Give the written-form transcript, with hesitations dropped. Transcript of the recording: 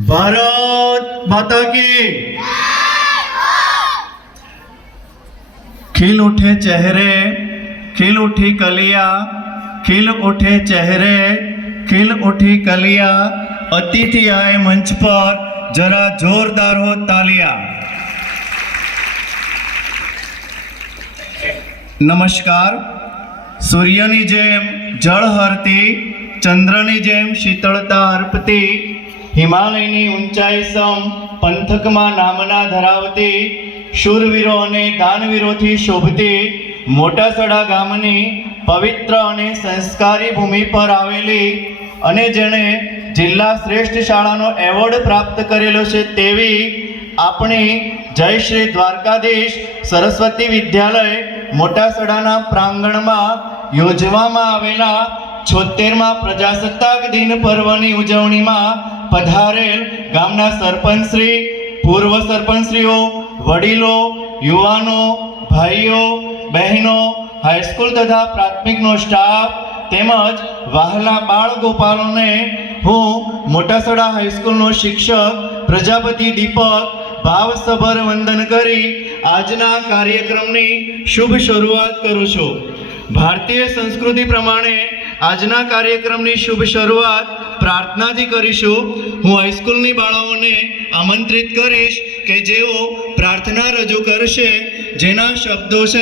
भारत माता की। खिल उठे चेहरे, खिल उठी कलिया, खिल उठे चेहरे, खिल उठी कलिया। अतिथि आए मंच पर, जरा जोरदार हो तालियां। नमस्कार। सूर्यनी जेम जळ हरती, चंद्रनी जेम शीतळता अर्पती, हिमालयनी ऊंचाई सम पंथकमां नामना धरावती, शूरवीरो अने दानवीरोथी शोभती मोटासड़ा गामनी पवित्र अने संस्कारी भूमि पर आवेली अने जेणे जिल्ला श्रेष्ठ शाळानो एवोर्ड प्राप्त करेलो छे तेवी आपणी जय श्री द्वारकाधीश सरस्वती विद्यालय मोटासड़ाना प्रांगणमां योजवामां आवेला 76मा प्रजासत्ताक दिन पर्वनी उजवणीमां पधारेल गामना सरपंचश्री, पूर्व सरपंचश्रीओ, वडीलो, युवानो, भाईओ, बहनों, हाईस्कूल तथा प्राथमिकनो स्टाफ तेमज वहाला बाळ गोपालोने हूँ मोटासड़ा हाईस्कूलनो शिक्षक प्रजापति दीपक भावसभर वंदन करी आजना कार्यक्रमनी शुभ शुरुआत करूँ छूं। भारतीय संस्कृति प्रमाणे आजना कार्यक्रमनी शुभ शुरुआत प्रार्थनाथी करीशुं। हूँ हाईस्कूलनी बाळाओने आमंत्रित करीश के जेओ प्रार्थना रजू करशे, जेना शब्दों छे